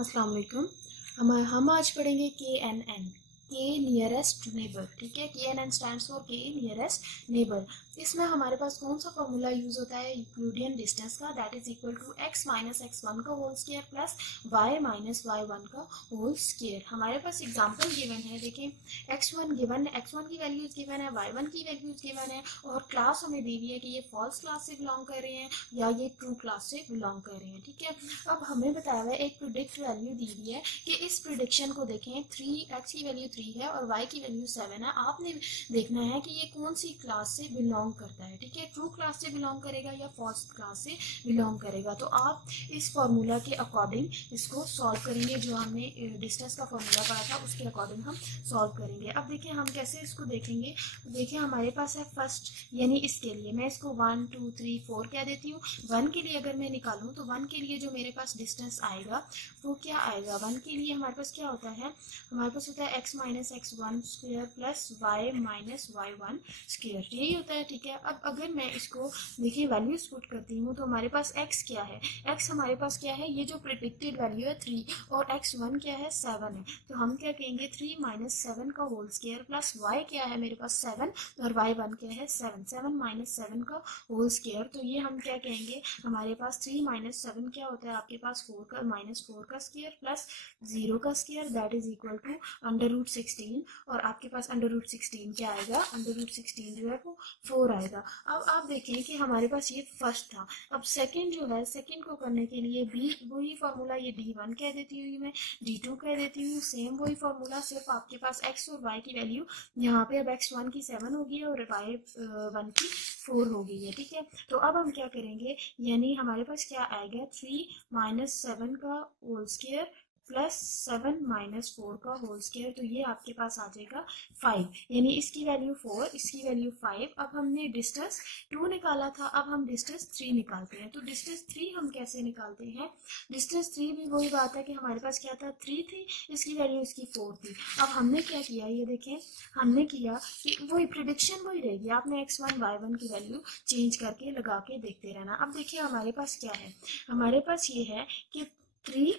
अस्सलाम वालेकुम। हम आज पढ़ेंगे KNN, के नियरेस्ट नेबर। ठीक है, KNN stands for K nearest neighbour. इसमें हमारे पास कौन सा फॉर्मूला यूज होता है यूक्लिडियन डिस्टेंस का, that is equal to x minus x1 का whole square plus y minus y1 का होल स्क्वायर। हमारे पास एग्जांपल गिवन है, देखिए x1 गिवन है, x1 की वैल्यूज गिवन है, y1 की वैल्यूज गिवन है और क्लास हमें दी हुई है कि ये फॉल्स क्लास से बिलोंग कर रहे हैं या ये ट्रू क्लास से बिलोंग कर रहे हैं। ठीक है, अब हमें बताया हुआ है एक प्रिडिक्ट वैल्यू दी हुई है कि इस प्रिडिक्शन को देखें, 3x की वैल्यू 3 है और y की वैल्यू 7 है। आपने देखना है कि ये कौन सी क्लास से बिलोंग करता है। ठीक है, ट्रू क्लास से बिलोंग करेगा या फॉल्स क्लास से बिलोंग करेगा। तो आप इस फॉर्मूला के अकॉर्डिंग इसको सॉल्व करेंगे, जो हमने डिस्टेंस का फॉर्मूला पढ़ा था उसके अकॉर्डिंग हम सॉल्व करेंगे। अब देखिए हम कैसे इसको देखेंगे। देखिए हमारे पास है फर्स्ट, यानी इसके लिए मैं इसको 1 2 3 4 कह देती हूँ। 1 के लिए अगर मैं निकालूं तो 1 के लिए जो मेरे पास डिस्टेंस आएगा वो क्या आएगा। 1 के लिए हमारे पास क्या होता है, हमारे पास होता है x minus x1 square plus y minus y1 square, यही होता है। ठीक है, अब अगर मैं इसको देखिए वैल्यूज पुट करती हूँ तो हमारे पास x क्या है, x हमारे पास क्या है, ये जो प्रिडिक्टेड वैल्यू है 3 और x1 क्या है 7 है। तो हम क्या कहेंगे 3 माइनस 7 का होल स्क्वायर प्लस y क्या है मेरे पास 7 और y1 क्या है 7, 7 माइनस 7 का होल स्क्वायर। तो ये हम क्या कहेंगे, हमारे पास 3 माइनस 7 क्या होता है आपके पास 4 का माइनस 4 का स्क्वायर प्लस 0 का square, that is equal to under root 16। और आपके पास अंडर रूट 16 क्या आएगा, अंडर रूट 16 जो है वो 4 आएगा। अब आप देखें कि हमारे पास ये फर्स्ट था। अब सेकंड जो है, सेकंड को करने के लिए भी वही फॉर्मूला, ये d1 कह देती हूँ, मैं d2 कह देती हूँ, सेम वही फॉर्मूला, सिर्फ आपके पास x और y की वैल्यू यहाँ पे अब x1 की 7 होगी और y1 की 4 हो गई है। ठीक है, तो अब हम क्या करेंगे, यानी हमारे पास क्या आएगा 3 माइनस 7 का होल स्क्वायर प्लस 7 माइनस 4 का होल स्क्वायर। तो ये आपके पास आ जाएगा 5, यानी इसकी वैल्यू 4, इसकी वैल्यू 5। अब हमने डिस्टेंस 2 निकाला था, अब हम डिस्टेंस 3 निकालते हैं। तो डिस्टेंस 3 हम कैसे निकालते हैं, डिस्टेंस 3 भी वही बात है कि हमारे पास क्या था 3 थी, इसकी वैल्यू इसकी 4 थी। अब हमने क्या किया, ये देखें हमने किया कि वही प्रिडिक्शन वही रहेगी, आपने x1 y1 की वैल्यू चेंज करके लगा के देखते रहना। अब देखिए हमारे पास क्या है, हमारे पास ये है कि 3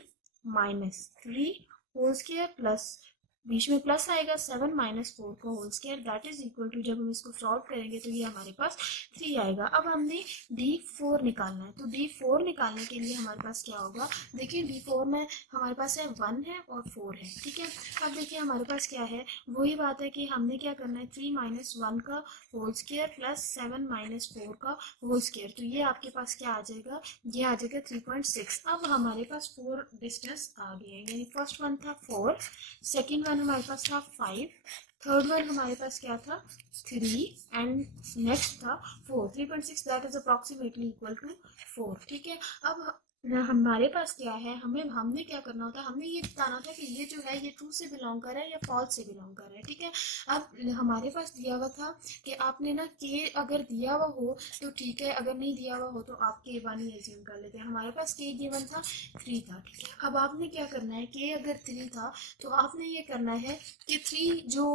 माइनस 3 होल स्क्वायर प्लस बीच में प्लस आएगा 7 माइनस 4 का whole square, that is equal to, जब हम इसको सॉल्व करेंगे तो ये हमारे पास 3 आएगा। अब हमने d4 निकालना है, तो d4 निकालने के लिए हमारे पास क्या होगा, देखिए d4 में हमारे पास है 1 है और 4 है। ठीक है, अब देखिए हमारे पास क्या है, वही बात है कि हमने क्या करना है 3 माइनस 1 का होल स्क्वायर प्लस 7 माइनस 4 का होल स्क्वायर। तो ये आपके पास क्या आ जाएगा, ये आ जाएगा 3.6। अब हमारे पास 4 डिस्टेंस आ गए हैं, यानी फर्स्ट वन था 4, सेकेंड वन हमारे पास था 5, थर्ड वन हमारे पास क्या था 3 एंड नेक्स्ट था 4। 3.6 that is approximately equal to 4। ठीक है, अब हमारे पास क्या है, हमने क्या करना होता है, हमने ये बताना था कि ये जो है ये ट्रू से बिलोंग कर रहा है या फॉल्स से बिलोंग कर रहा है। ठीक है, अब हमारे पास दिया हुआ था कि आपने ना के अगर दिया हुआ हो तो ठीक है, अगर नहीं दिया हुआ हो तो आप k1 ही एज्यूम कर लेते हैं। हमारे पास k गिवन था 3 था। ठीक है, अब आपने क्या करना है, k अगर 3 था तो आपने ये करना है कि 3 जो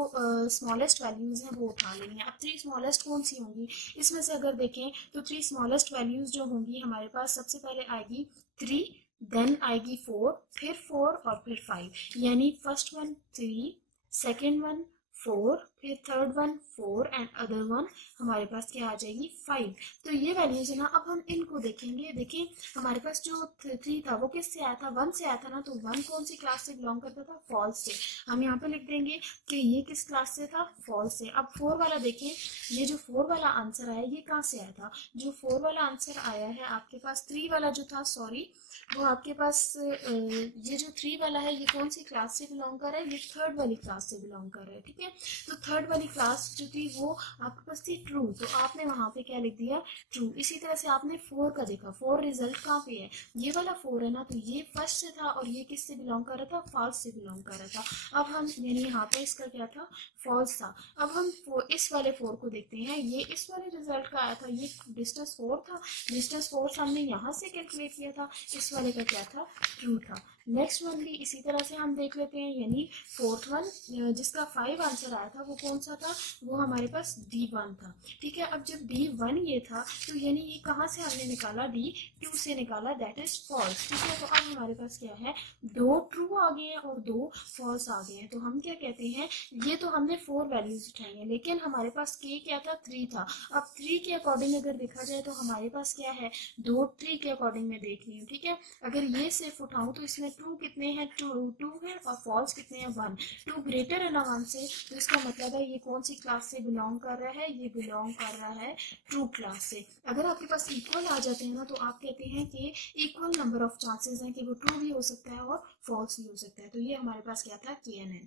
स्मॉलेस्ट वैल्यूज हैं वो उठा लेनी है। अब 3 स्मॉलेस्ट कौन सी होंगी, इसमें से अगर देखें तो 3 स्मॉलेस्ट वैल्यूज जो होंगी हमारे पास, सबसे पहले आएगी 3, देन आएगी 4, फिर 4 और फिर 5, यानी फर्स्ट वन 3, सेकेंड वन 4, फिर third one 4 and other one हमारे पास क्या आ जाएगी 5। तो ये वैल्यूज है ना, अब हम इनको देखेंगे। देखिए हमारे पास जो 3 था वो किससे आया था, 1 से आया था ना, तो 1 कौन सी क्लास से बिलोंग करता था, फॉल्स से। हम यहाँ पे लिख देंगे कि ये किस क्लास से था, फॉल्स से। अब 4 वाला देखें, ये जो 4 वाला आंसर आया ये कहाँ से आया था, जो 4 वाला आंसर आया है आपके पास 3 वाला जो था, सॉरी वो आपके पास ये जो 3 वाला है ये कौन सी क्लास से बिलोंग कर रहा है, ये थर्ड वाली क्लास से बिलोंग कर रहा है। ठीक है, तो थर्ड वाली क्लास जो थी वो आपके पास थी ट्रू, तो आपने वहां पे क्या लिख दिया ट्रू। इसी तरह से आपने 4 का देखा, 4 रिजल्ट कहाँ पे है, ये वाला 4 है ना, तो ये फर्स्ट से था और ये किस से बिलोंग कर रहा था, फॉल्स से बिलोंग कर रहा था। अब हम यानी यहाँ पे इसका क्या था, फॉल्स था। अब हम इस वाले 4 को देखते हैं, ये इस वाले रिजल्ट का आया था, ये डिस्टेंस 4 था, डिस्टेंस 4 हमने यहाँ से कैलकुलेट किया था, इस वाले का क्या था, ट्रू था। नेक्स्ट वन भी इसी तरह से हम देख लेते हैं, यानी फोर्थ वन जिसका 5 आंसर आंसर आया था वो कौन सा था, वो हमारे पास D1 था। ठीक है, अब जब D1 ये था तो यानी ये कहाँ से हमने निकाला, D2 से निकाला, दैट इज फॉल्स। ठीक है, तो अब हमारे पास क्या है, 2 ट्रू आ गए हैं और 2 फॉल्स आ गए हैं। तो हम क्या कहते हैं, ये तो हमने 4 वैल्यूज उठाई हैं, लेकिन हमारे पास K क्या था, 3 था। अब 3 के अकॉर्डिंग अगर देखा जाए तो हमारे पास क्या है, 2 3 के अकॉर्डिंग में देख रही हूँ। ठीक है, अगर ये सिर्फ उठाऊं तो इसमें ट्रू कितने हैं, टू है, और फॉल्स कितने हैं, 1। 2 ग्रेटर है ना 1 से, तो इसका मतलब है ये कौन सी क्लास से बिलोंग कर रहा है, ये बिलोंग कर रहा है ट्रू क्लास से। अगर आपके पास इक्वल आ जाते हैं ना, तो आप कहते हैं कि इक्वल नंबर ऑफ चांसेस हैं कि वो ट्रू भी हो सकता है और फॉल्स भी हो सकता है। तो ये हमारे पास क्या था, KNN।